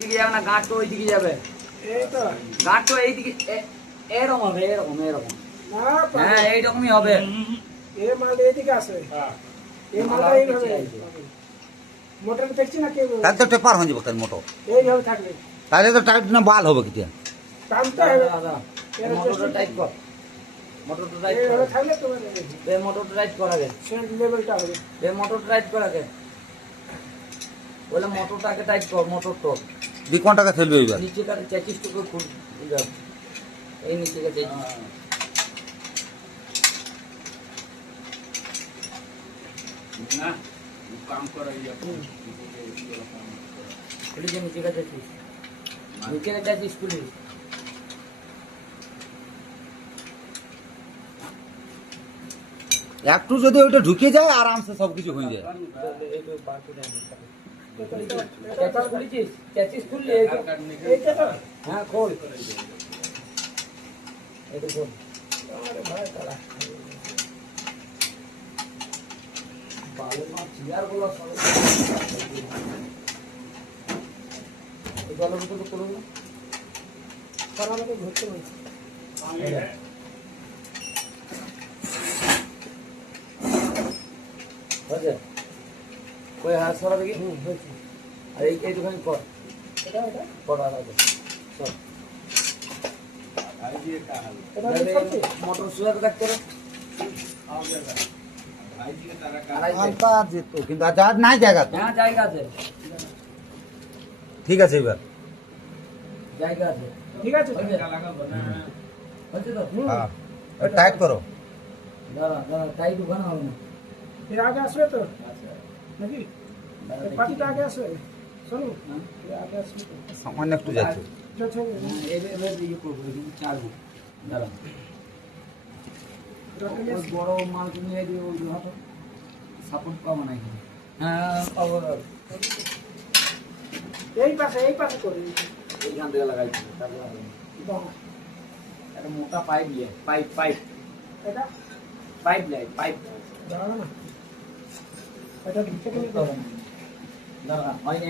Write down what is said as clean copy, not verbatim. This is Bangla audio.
দিকে যাবে না, গাঁট তো ওই দিকে যাবে। গাঁট তো এইদিকে এরকম হবে, এরকম এরকম। হ্যাঁ এইরকমই হবে। তাহলে তো টেপার হয়ে যাবো তাহলে মোটর, তাহলে তো টাইট না বাল হবে কিটা। মোটরটা টাইট কর, মোটরটা টাইট কর, মোটরটা টাইট কর আগে, মোটরটা টাইট কর আগে, বলে মোটরটাকে টাইট কর। মোটর তো দি কোন টাকা ফেলবে এবার? নিচে কাটে 33 টুকু খুল, এই নিচে কাটে না কাম করা পুলিশে নিচে কাটে নিচে কাটে পুলিশ। একটু যদি ওইটা ঢুকে যায় আরামসে সবকিছু হয়ে যায়। হ্যাঁ খোল, জলের ভিতরে করুন না, ঘুরতে হয়েছে। হাত সরা দেখি, আর এইটুখানি কর, মোটর সুরাতে কাজ করে যেত কিন্তু আজ নাই জায়গা তো। হ্যাঁ জায়গা আছে, ঠিক আছে এবার জায়গা আছে, ঠিক আছে হ্যাঁ টাইট করো। দাঁড়া দাঁড়া, টাইট ওখানে হবে না, এর আগে আসবে তো নাকি? পাটিটা আগে আসবে, শোনো আগে আসবে তো। সামান্য একটু যাচ্ছে। এবার ইয়ে করবো, চালবো। দাঁড়া বড় মাল নিয়ে দিয়ে ওই হাঁটো সাপোর্ট পাবো না এখানে। হ্যাঁ পাবো, এই পাশে করে এইখান থেকে লাগাইছি। একটা মোটা পাইপ দিয়ে, পাইপ পাইপ এটা পাইপ লাই পাইপ। দাঁড়া না, এটা ভিতরে দাঁড়া হয়নি।